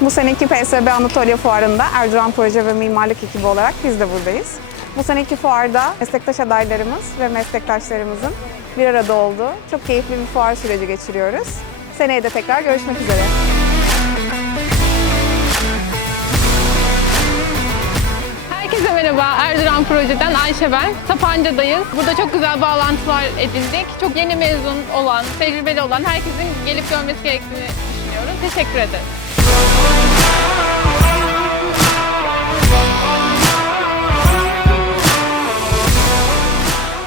Bu seneki PSB Anatolia Fuarı'nda Erdoğan Proje ve Mimarlık ekibi olarak biz de buradayız. Bu seneki fuarda meslektaş adaylarımız ve meslektaşlarımızın bir arada olduğu çok keyifli bir fuar süreci geçiriyoruz. Seneye de tekrar görüşmek üzere. Herkese merhaba. Erdoğan Proje'den Ayşe ben. Sapanca'dayız. Burada çok güzel bağlantılar edindik. Çok yeni mezun olan, tecrübeli olan herkesin gelip görmesi gerektiğini düşünüyorum. Teşekkür ederim.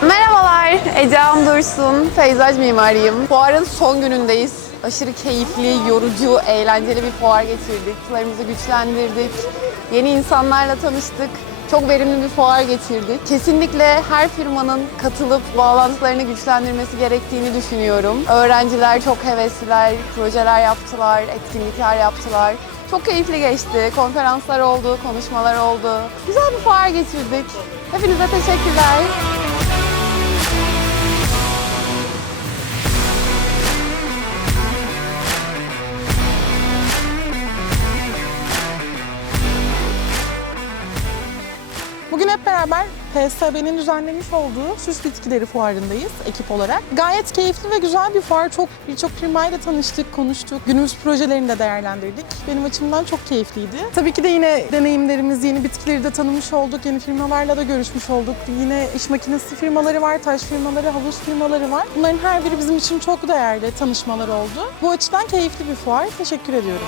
Merhabalar, Ecehan Dursun, peyzaj mimarıyım. Fuarın son günündeyiz. Aşırı keyifli, yorucu, eğlenceli bir fuar geçirdik. Sularımızı güçlendirdik. Yeni insanlarla tanıştık. Çok verimli bir fuar geçirdik. Kesinlikle her firmanın katılıp bağlantılarını güçlendirmesi gerektiğini düşünüyorum. Öğrenciler çok hevesliler, projeler yaptılar, etkinlikler yaptılar. Çok keyifli geçti. Konferanslar oldu, konuşmalar oldu. Güzel bir fuar geçirdik. Hepinize teşekkürler. Bugün hep beraber PSB'nin düzenlemiş olduğu süs bitkileri fuarındayız ekip olarak. Gayet keyifli ve güzel bir fuar. Çok birçok firmayla tanıştık, konuştuk. Günümüz projelerini de değerlendirdik. Benim açımdan çok keyifliydi. Tabii ki de yine deneyimlerimiz, yeni bitkileri de tanımış olduk. Yeni firmalarla da görüşmüş olduk. Yine iş makinesi firmaları var, taş firmaları, havuz firmaları var. Bunların her biri bizim için çok değerli tanışmalar oldu. Bu açıdan keyifli bir fuar. Teşekkür ediyorum.